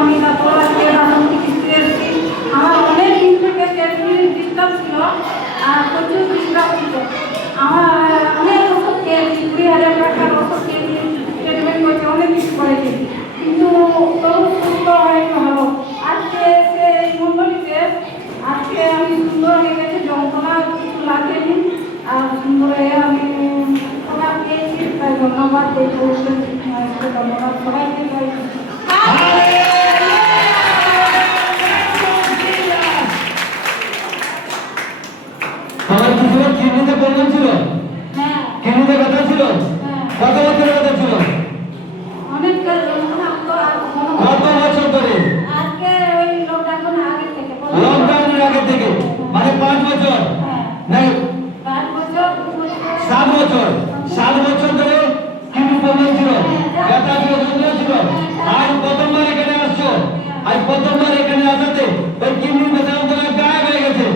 আমি তারপর আজকে রাজনীতি কিছু এসেছি। আমার অনেক দিন থেকে ডিস্টার্ব ছিল, প্রচুর ডিস্টার্ব ছিল। আমার অনেক ওষুধ খেয়েছি, 20,000 টাকার ওষুধ খেয়েছি, ট্রিটমেন্ট করছি, অনেক কিছু করেছি, কিন্তু তবু সুস্থ হয়নি হলো। আজকে এসে এই মণ্ডলীতে আজকে আমি সুন্দর হয়ে গেছে, যন্ত্রণা কিছু লাগেনি, আর সুন্দর হয়ে আমি খাবার পেয়েছি। তাই ধন্যবাদ, এই ধন্যবাদ সবাইকে পাইছি। আমার কি ছিল? কিডনিতে প্রবলেম ছিল? কিডনিতে ব্যথা ছিল? কত বছরের ব্যথা ছিল? অনেক কত বছর ধরে? আজকে ওই লকডাউনের আগে থেকে। লকডাউনের আগে থেকে, মানে 5 বছর নাই 5 বছর 7 বছর 7 বছর ধরে কিডনি প্রবলেম ছিল, ব্যথা ছিল, যন্ত্রণা ছিল। আজ প্রথমবার এখানে আসছো, আজ প্রথমবার এখানে আসাতে ওই কিডনি ব্যথা যন্ত্রণা গায়েব হয়ে গেছে।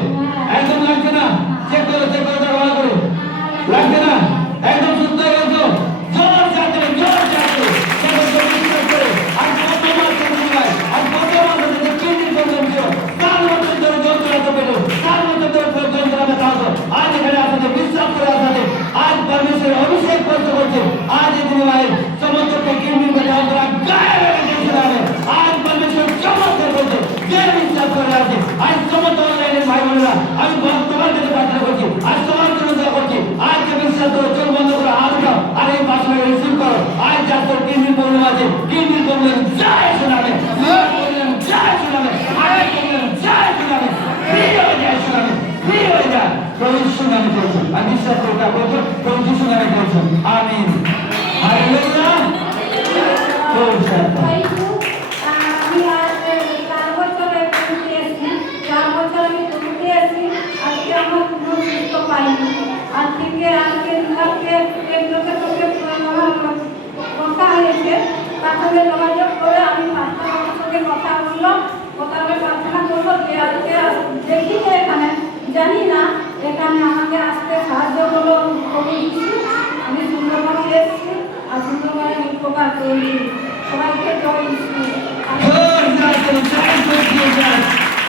একদম লাগছে না? চেক করো তার ভালো করে। লাগছে না? একদম সুস্থ হয়ে গেছো। জোর চাইতে জোর চাইতে বিশ্বাস করে। আর প্রথমবার কিডনি ভাই, আর প্রথমবার যদি কিডনি প্রবলেম ছিল, 4 বছর ধরে যন্ত্রণা তো পেলো, 4 বছর ধরে যন্ত্রণা ব্যথা হতো। আজ এখানে আসাতে বিশ্বাস করে আসাতে আজ পরমেশ্বরের অভিষেক করতে করতে আজ এই দিনে ভাই সমস্ত কিডনি ব্যথা যন্ত্রণা গায়েব হয়ে গেছে। আজ পরমেশ্বর চমৎকার করছে, যে বিশ্বাস করে আছে। আজ সমস্ত অনলাইনের ভাই বোনেরা আমি তোমার কাছে প্রার্থনা করছি, আজ তোমার জন্য দোয়া করছি। আজ যে বিশ্বাস করো, চোখ বন্ধ করো, হাত উঠাও, আর এই পাশে রিসিভ করো। আজ যার তোর কিডনি প্রবলেম আছে, কিডনি প্রবলেম যায় শোনাবে, যায় শোনাবে, যায় শোনাবে, ফ্রি হয়ে যায় শোনাবে, ফ্রি হয়ে যায়। প্রভু যিশুর নামে বলছি, আমি বিশ্বাস করি তা বলছো, প্রভু যিশুর নামে বলছি, আমিন। হালেলুয়া। আমি আজ 4 বছর এসেছি, 4 বছর আমি টুকুতে এসেছি। আজকে আমার কোনো সুস্থ পাইনি। আজ থেকে আজকে এক লোকের সঙ্গে কথা হয়েছে, তার সঙ্গে যোগাযোগ করে আমি পাঁচটার সঙ্গে কথা বললাম, কথা বলে প্রার্থনা করলো যে আজকে দেখি যে এখানে জানি না, এখানে আমাকে আসতে সাহায্য করলো প্রভু যিশু। আমি সুন্দরভাবে এসেছি, আর সুন্দরভাবে আমি উপকার করেছি। সবাইকে জয় যিশু।